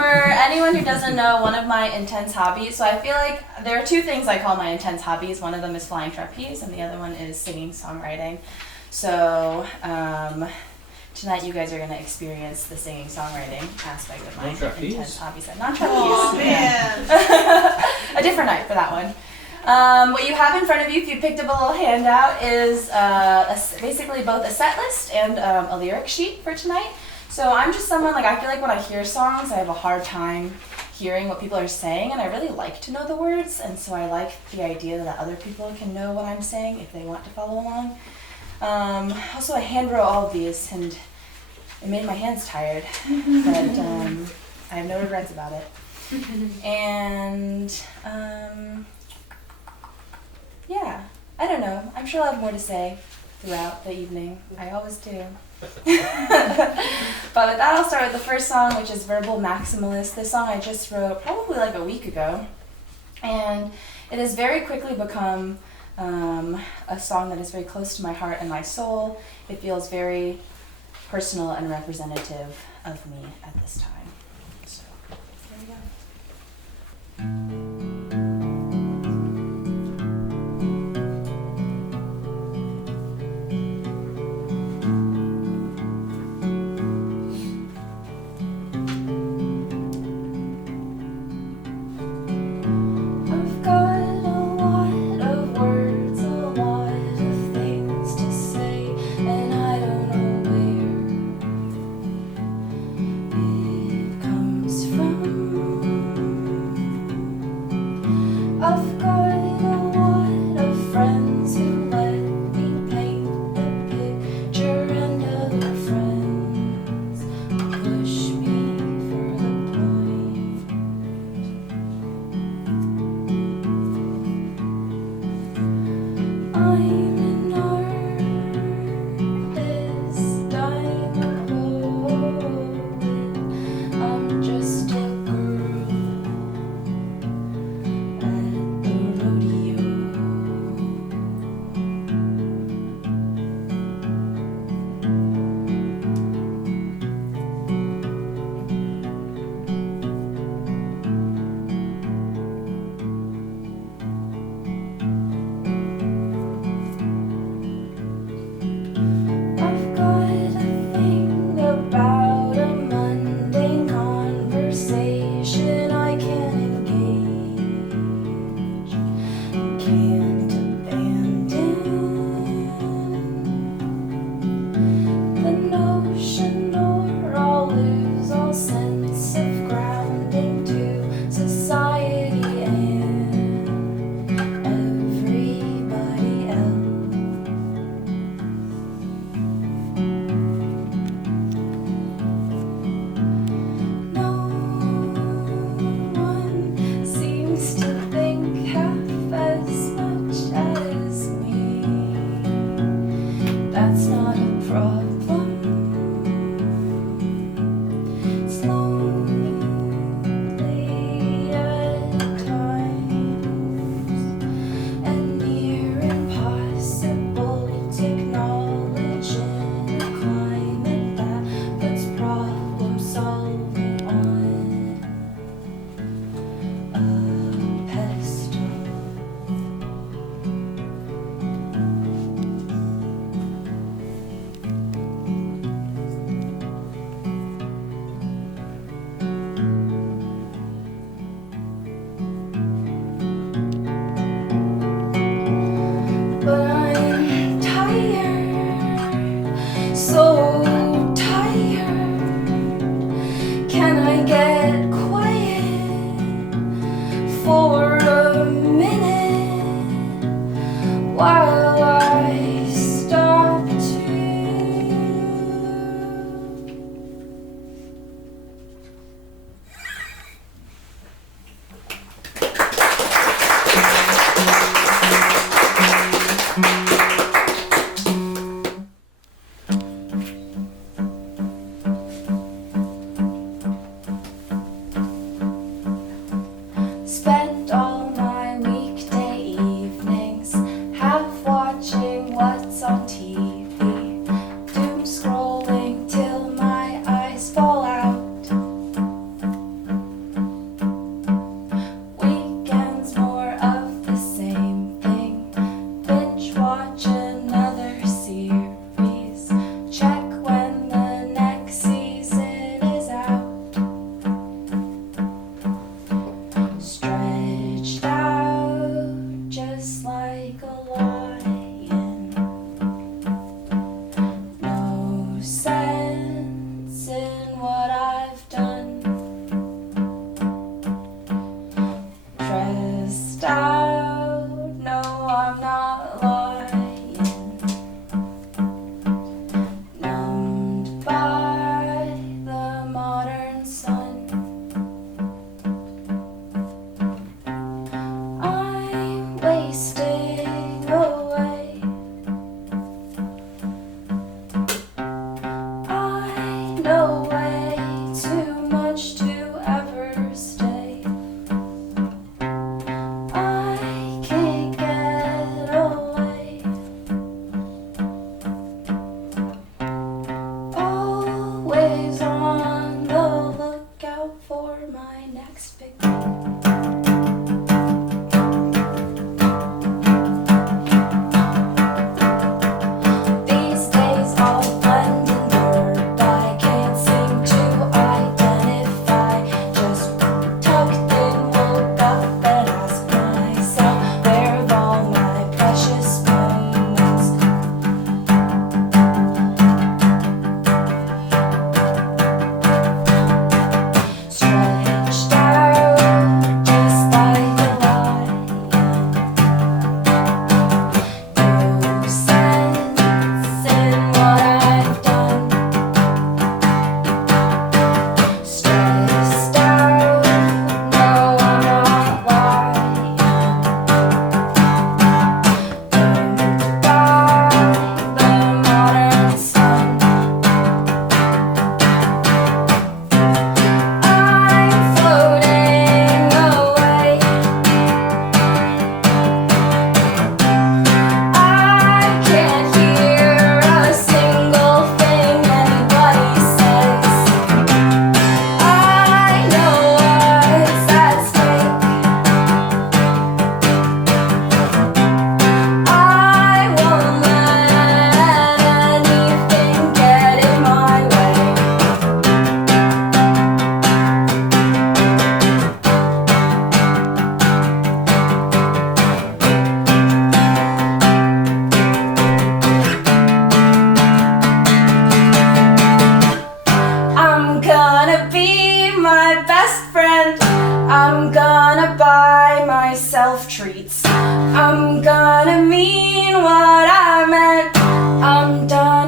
For anyone who doesn't know, one of my intense hobbies, so I feel like there are two things I call my intense hobbies. One of them is flying trapeze, and the other one is singing, songwriting. So tonight you guys are going to experience the singing, songwriting aspect of my intense hobbies. Not trapeze. Oh, man. A different night for that one. What you have in front of you, if you picked up a little handout, is basically both a set list and a lyric sheet for tonight. So I'm just someone, I feel like when I hear songs, I have a hard time hearing what people are saying, and I really like to know the words, and so I like the idea that other people can know what I'm saying if they want to follow along. Also, I hand wrote all of these, and it made my hands tired, but I have no regrets about it. And yeah, I don't know. I'm sure I'll have more to say throughout the evening. I always do. But with that, I'll start with the first song, which is Verbal Maximalist. This song I just wrote probably a week ago, and it has very quickly become a song that is very close to my heart and my soul. It feels very personal and representative of me at this time. So, here we go.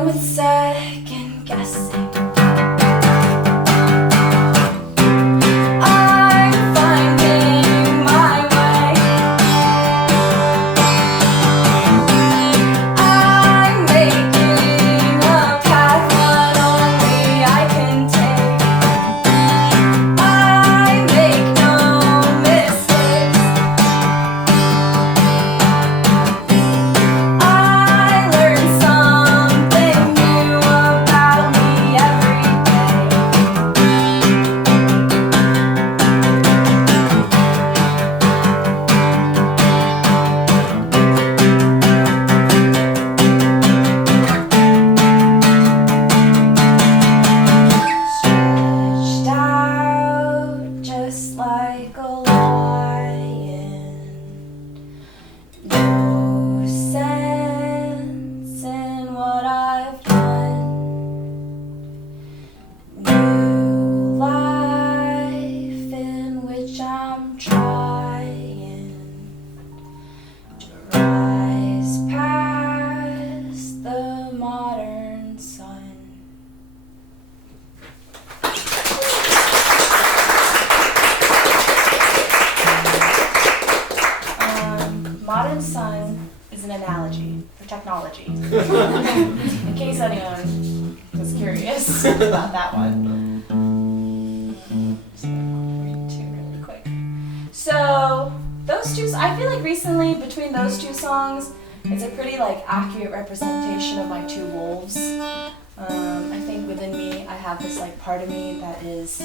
done with second guessing. I'm finding my way. I'm making a path one only I can take. I make no mistakes. I learn something new about me every stretched out just like a lion. No sense in what I've done. New life in which I'm trying to rise past the modern sun. Modern sun is an analogy for technology. In case anyone was curious about that one. Just gonna read two really quick. So those two, I feel like recently between those two songs, it's a pretty like accurate representation of my two wolves. I think within me, I have this like part of me that is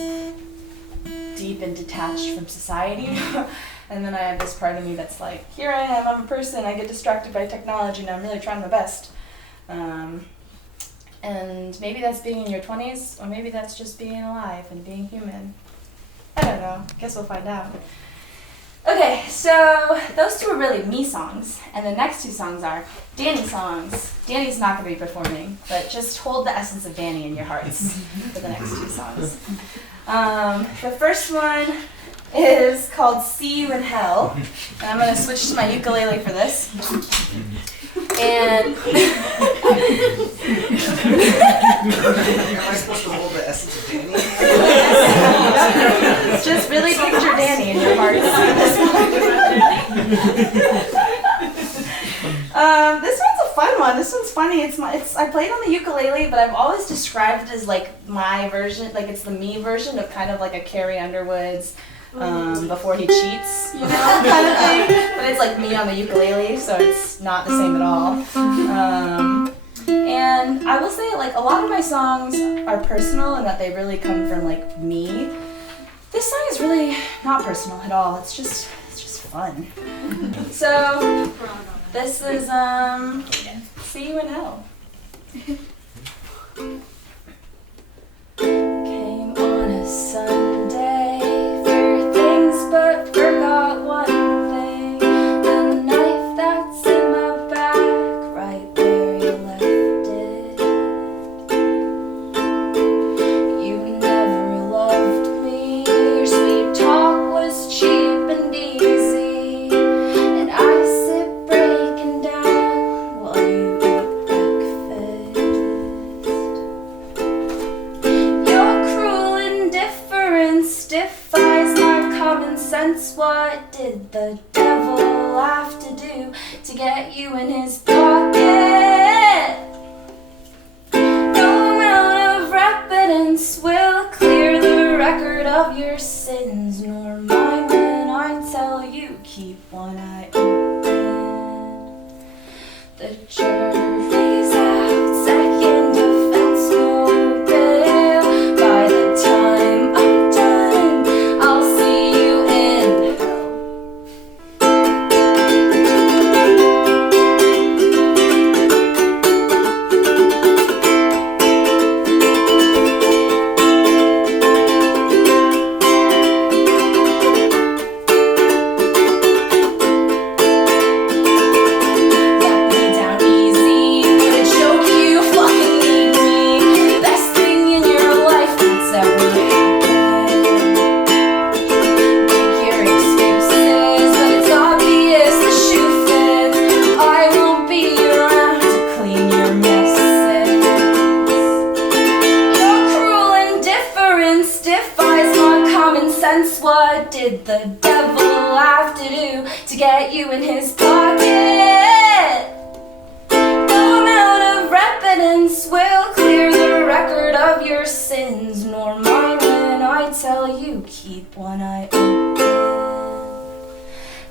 deep and detached from society. And then I have this part of me that's like, here I am, I'm a person, I get distracted by technology and I'm really trying my best. And maybe that's being in your 20s, or maybe that's just being alive and being human. I don't know, guess we'll find out. Okay, so those two are really me songs, and the next two songs are Danny songs. Danny's not going to be performing, but just hold the essence of Danny in your hearts for the next two songs. The first one is called See You in Hell, and I'm going to switch to my ukulele for this. And Am I supposed to hold the essence of Danny? just really picture Danny in your hearts. This one's a fun one. This one's funny. I played on the ukulele, but I've always described it as like my version, like it's the me version of kind of like a Carrie Underwood's before he cheats, you know, kind of thing. But it's like me on the ukulele, so it's not the same at all. And I will say, like, a lot of my songs are personal and that they really come from like me. This song is really not personal at all. It's just fun. So this is See You in Hell. Came on a Sunday, few things but forgot one thing. The knife that's in my back, right where you left it. You never loved me, your sweet talk was cheap and easy, and I sit breaking down while you eat breakfast. Your cruel indifference defies my common sense. What did the devil have to do to get you in his pocket? No amount of repentance will clear the record of your sins, nor mine when I tell you keep one eye open. The jury's out, second offense no bail. By the time I'm done, I'll see you in hell. sense. What did the devil have to do to get you in his pocket? No amount of repentance will clear the record of your sins, nor mine when I tell you keep one eye open.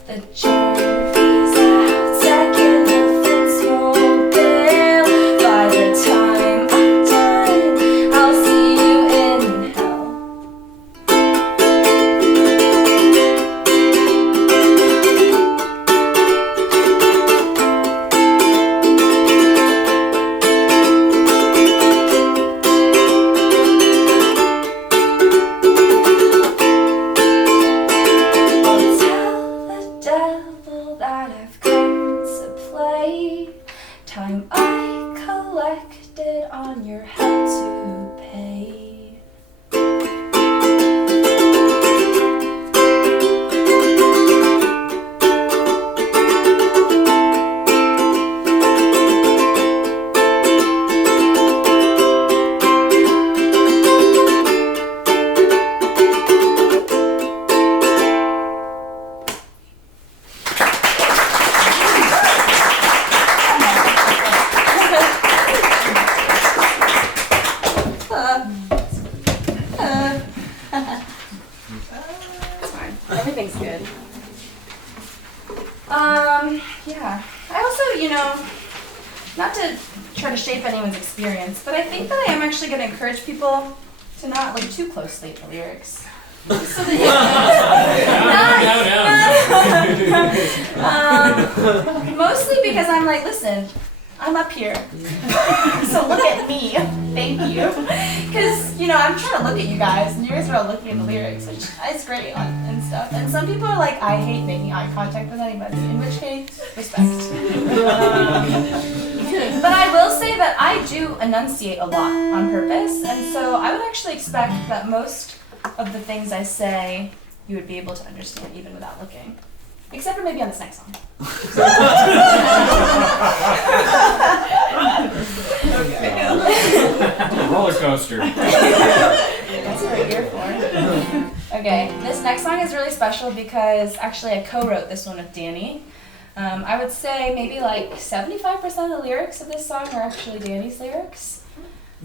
The jury's out, second offense, no bail. By the time I'm done, I'll see you in hell. That I've come to play. Time I collected on your head to pay. Everything's good. Yeah. I also, not to try to shape anyone's experience, but I think that I am actually going to encourage people to not look too closely at the lyrics. So that mostly because I'm like, listen, I'm up here. So look at me. Thank you. Because, I'm trying to look at you guys, and you guys are all looking at the lyrics, which is great and stuff. And some people are like, I hate making eye contact with anybody, in which case, respect. But I will say that I do enunciate a lot on purpose, and so I would actually expect that most of the things I say you would be able to understand even without looking. Except for maybe on this next song. Roller coaster. That's what we're here for. Okay, this next song is really special because actually I co-wrote this one with Danny. I would say maybe like 75% of the lyrics of this song are actually Danny's lyrics.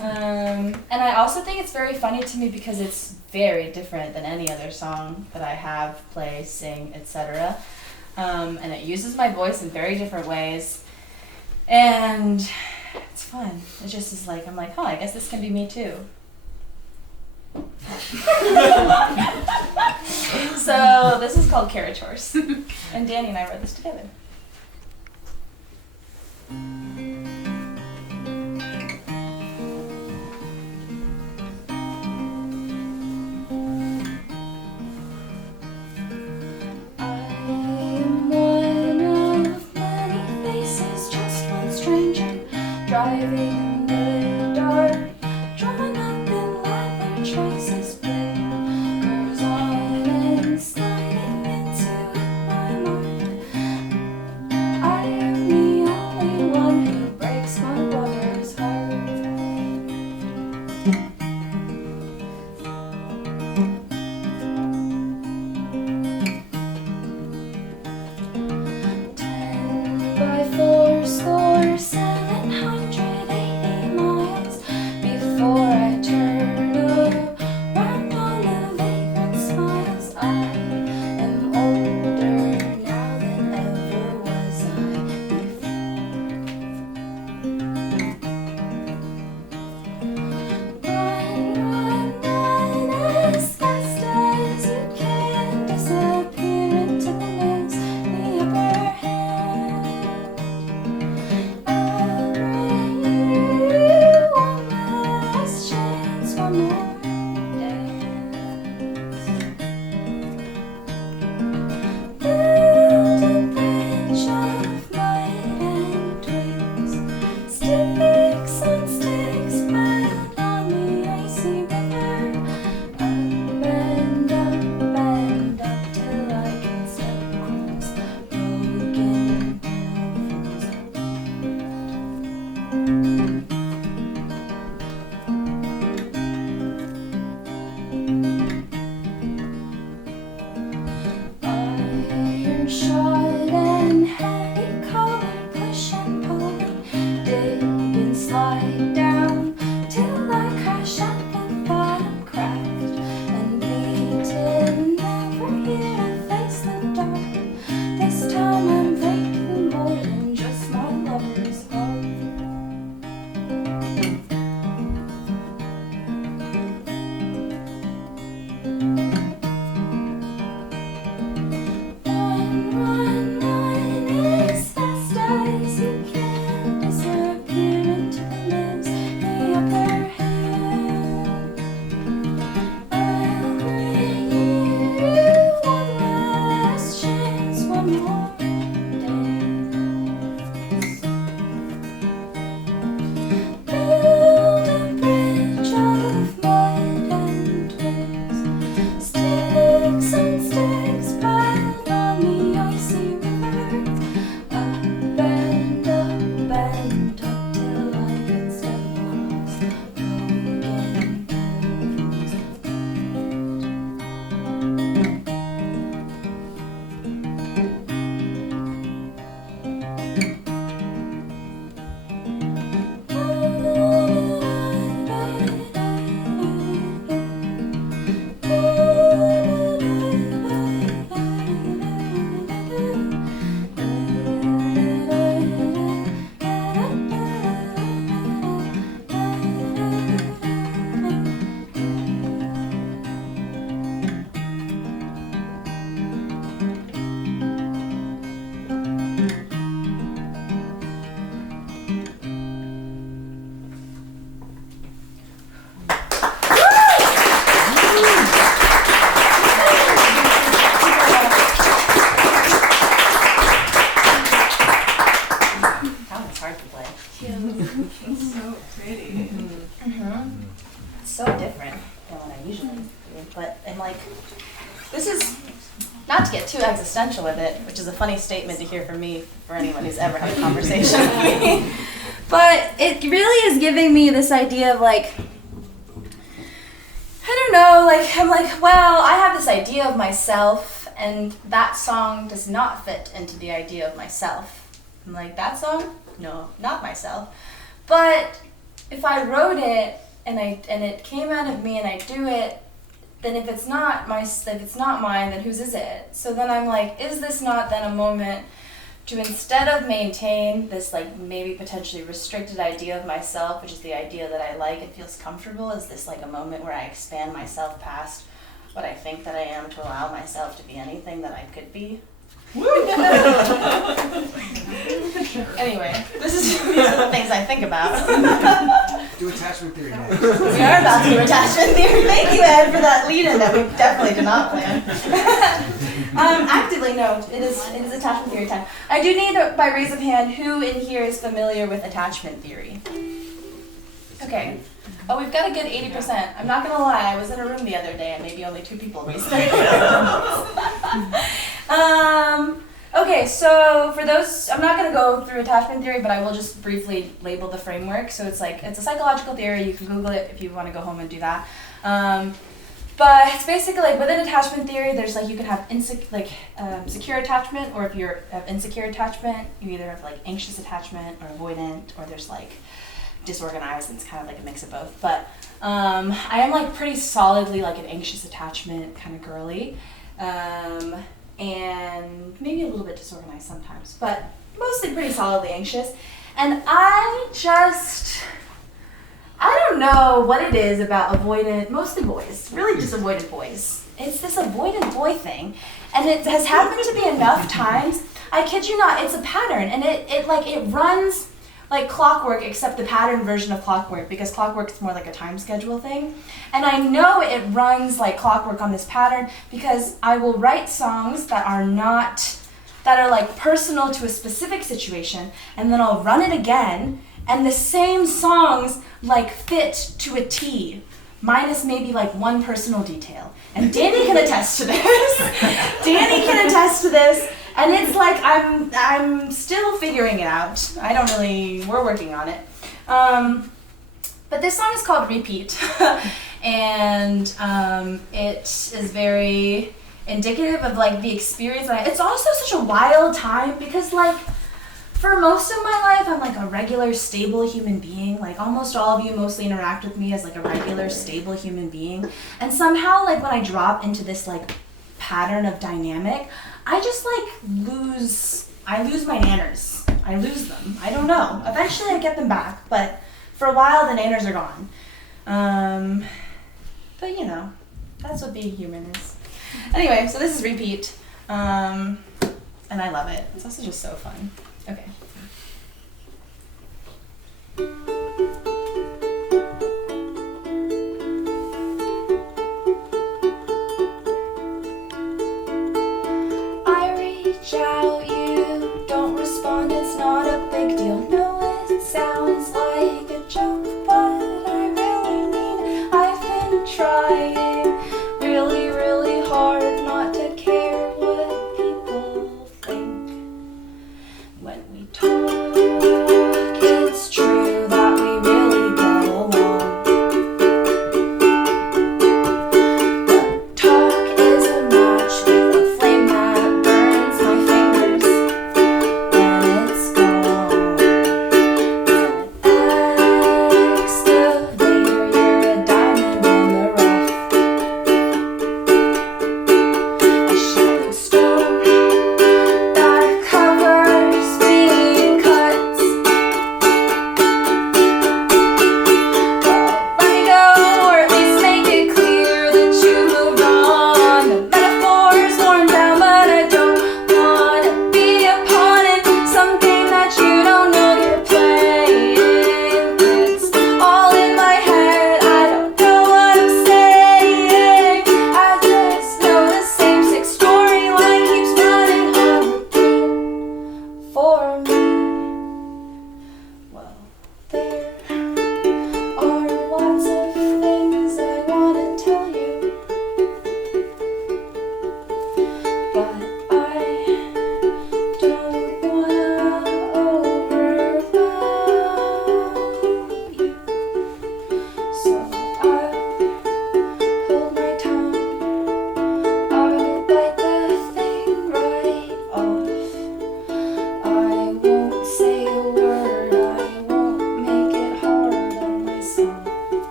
And I also think it's very funny to me because it's very different than any other song that I have, play, sing, etc. And it uses my voice in very different ways. And it's fun. It just is like, I'm like, I guess this can be me too. So this is called Carriage Horse. And Danny and I wrote this together. Driving in the dark, drawn up in leather traces, fingers on and sliding into my mind. It's so different than what I usually do. But I'm like, this is, not to get too existential with it, which is a funny statement to hear from me for anyone who's ever had a conversation with me. But it really is giving me this idea of like, I don't know, like, I'm like, well, I have this idea of myself, and that song does not fit into the idea of myself. I'm like, that song? No, not myself. But if I wrote it and it came out of me and I do it, then if it's not mine, then whose is it? So then I'm like, is this not then a moment to, instead of maintain this like maybe potentially restricted idea of myself, which is the idea that I like and feels comfortable, is this like a moment where I expand myself past what I think that I am to allow myself to be anything that I could be? Anyway, these are the things I think about. Do attachment theory next. We are about to do attachment theory. Thank you, Ed, for that lead-in that we definitely did not plan. Actively, no, it is attachment theory time. I do need, by raise of hand, who in here is familiar with attachment theory? Okay. Oh, we've got a good 80%. I'm not gonna lie, I was in a room the other day and maybe only 2 people raised their hands. Okay, so for those, I'm not going to go through attachment theory, but I will just briefly label the framework. So it's like, it's a psychological theory. You can Google it if you want to go home and do that. But it's basically like within attachment theory, there's like, you can have secure attachment, or if you're have insecure attachment, you either have like anxious attachment or avoidant, or there's like disorganized, and it's kind of like a mix of both. But I am like pretty solidly like an anxious attachment kind of girly. And maybe a little bit disorganized sometimes, but mostly pretty solidly anxious. And I don't know what it is about avoidant, mostly boys, really just avoidant boys. It's this avoidant boy thing, and it has happened to me enough times. I kid you not, it's a pattern, and it runs like clockwork, except the pattern version of clockwork, because clockwork is more like a time schedule thing. And I know it runs like clockwork on this pattern because I will write songs that are like personal to a specific situation, and then I'll run it again, and the same songs like fit to a T, minus maybe like one personal detail. And Danny can attest to this. Danny can attest to this. And it's like I'm still figuring it out. We're working on it. But this song is called Repeat. And it is very indicative of like the experience. It's also such a wild time because like for most of my life, I'm like a regular, stable human being. Like almost all of you mostly interact with me as like a regular, stable human being. And somehow like when I drop into this like pattern of dynamic, I just like lose my nanners. I lose them. I don't know. Eventually I get them back, but for a while the nanners are gone. But you know, that's what being human is. Anyway, so this is Repeat. And I love it. It's also just so fun. Okay. Out, you don't respond, it's not a big deal. No, it sounds like a joke, but I really mean I've been trying really, really hard not to care what people think. When we talk, it's true that we really get along. But talk is a match with a flame that burns my fingers when it's gone. An excavator, you're a diamond in the rough.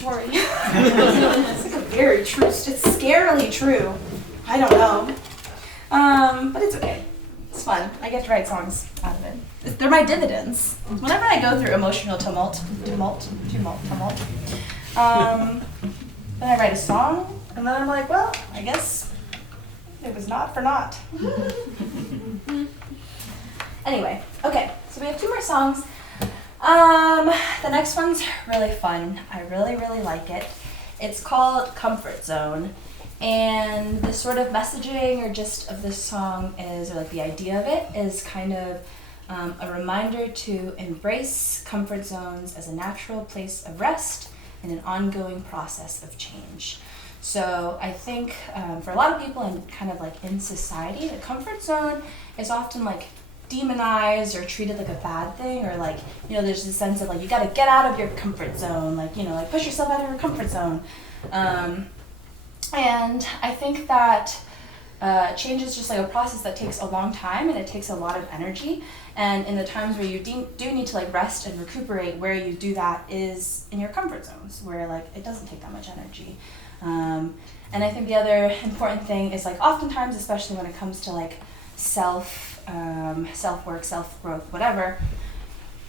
story. It's like a very true, it's scarily true. I don't know. But it's okay. It's fun. I get to write songs out of it. They're my dividends. Whenever I go through emotional tumult, then I write a song, and then I'm like, well, I guess it was not for naught. Anyway, okay, so we have 2 more songs. The next one's really fun. I really, really like it. It's called Comfort Zone. And the sort of messaging or gist of this song is, or like the idea of it, is kind of a reminder to embrace comfort zones as a natural place of rest and an ongoing process of change. So I think for a lot of people and kind of like in society, the comfort zone is often like demonized or treated like a bad thing, or like, you know, there's this sense of like you got to get out of your comfort zone, like, you know, like push yourself out of your comfort zone. And I think that change is just like a process that takes a long time, and it takes a lot of energy. And in the times where you do need to like rest and recuperate, where you do that is in your comfort zones, where like it doesn't take that much energy. And I think the other important thing is like oftentimes, especially when it comes to like self-work, self-growth, whatever,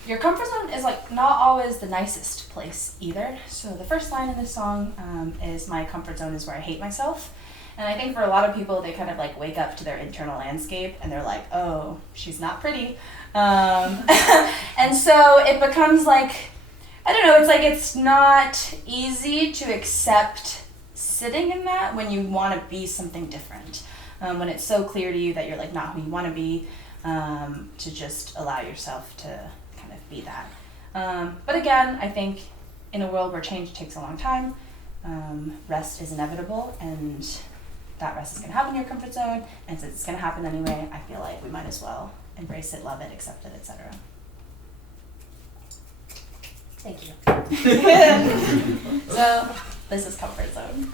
your comfort zone is like not always the nicest place either. So the first line in this song is, my comfort zone is where I hate myself. And I think for a lot of people, they kind of like wake up to their internal landscape and they're like, oh, she's not pretty. And so it becomes like, I don't know, it's like it's not easy to accept sitting in that when you want to be something different. When it's so clear to you that you're like not who you want to be, to just allow yourself to kind of be that. But again, I think in a world where change takes a long time, rest is inevitable, and that rest is going to happen in your comfort zone, and since it's going to happen anyway, I feel like we might as well embrace it, love it, accept it, etc. Thank you. So this is Comfort Zone.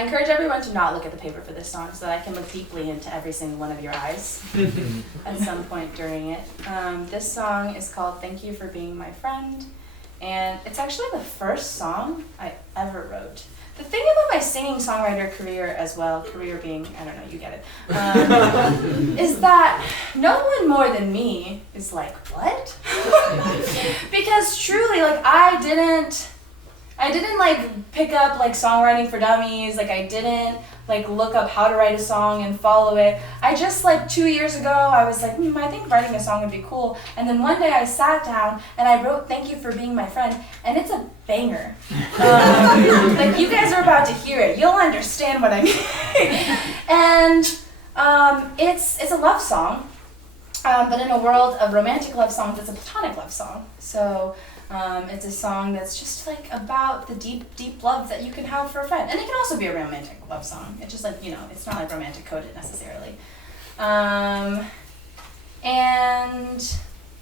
I encourage everyone to not look at the paper for this song so that I can look deeply into every single one of your eyes at some point during it. This song is called Thank You for Being My Friend, and it's actually the first song I ever wrote. The thing about my singing songwriter career as well, career being, I don't know, you get it, is that no one more than me is like, what? Because truly, like, I didn't like pick up like songwriting for dummies. Like I didn't like look up how to write a song and follow it. I just like 2 years ago I was like, I think writing a song would be cool. And then one day I sat down and I wrote Thank You for Being My Friend, and it's a banger. Like you guys are about to hear it. You'll understand what I mean. And it's a love song, but in a world of romantic love songs, it's a platonic love song. So. It's a song that's just like about the deep, deep love that you can have for a friend. And it can also be a romantic love song. It's just like, it's not like romantic coded necessarily. And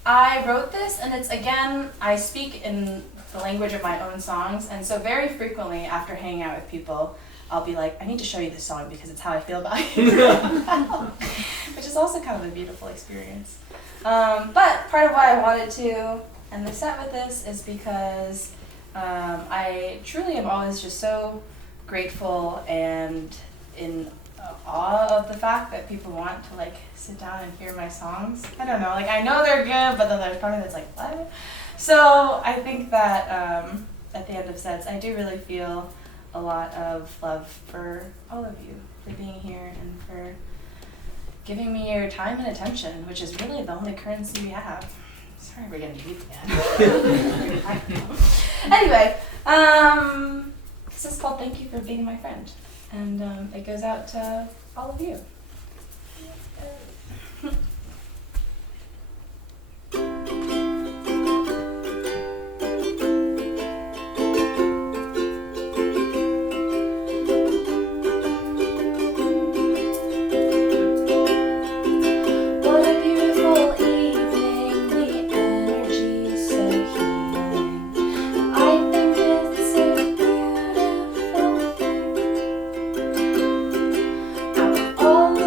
I wrote this, and it's, again, I speak in the language of my own songs. And so very frequently after hanging out with people, I'll be like, I need to show you this song because it's how I feel about you. Which is also kind of a beautiful experience. But part of why I wanted to end the set with this is because I truly am always just so grateful and in awe of the fact that people want to like sit down and hear my songs. I don't know, like I know they're good, but then there's part of me that's like, what? So I think that at the end of sets, I do really feel a lot of love for all of you, for being here and for giving me your time and attention, which is really the only currency we have. Sorry, we're getting deep again. Anyway, this is called Thank You for Being My Friend, and it goes out to all of you. All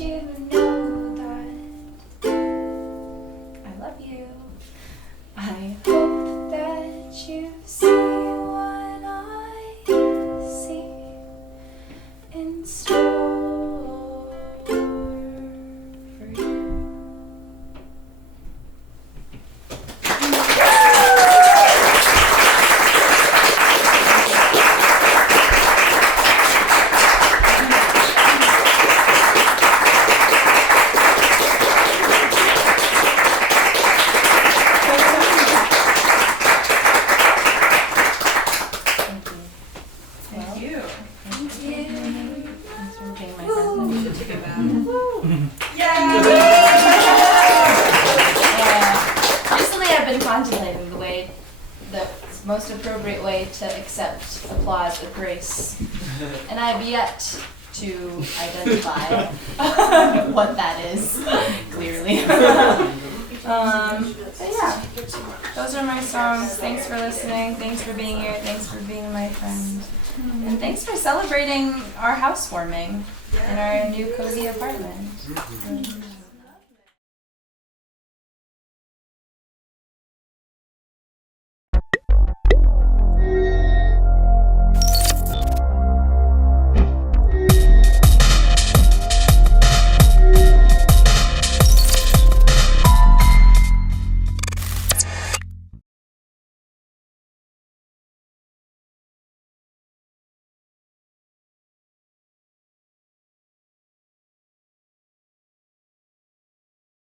you know that I love you. I hope that you see what I see in store for you. Thank you. Thanks for being my friend. You should take it back. Yeah. Recently I've been contemplating the most appropriate way to accept applause with grace. And I have yet to identify what that is, clearly. But yeah, those are my songs. Thanks for listening. Thanks for being here. Thanks for being my friend. And thanks for celebrating our housewarming in our new cozy apartment.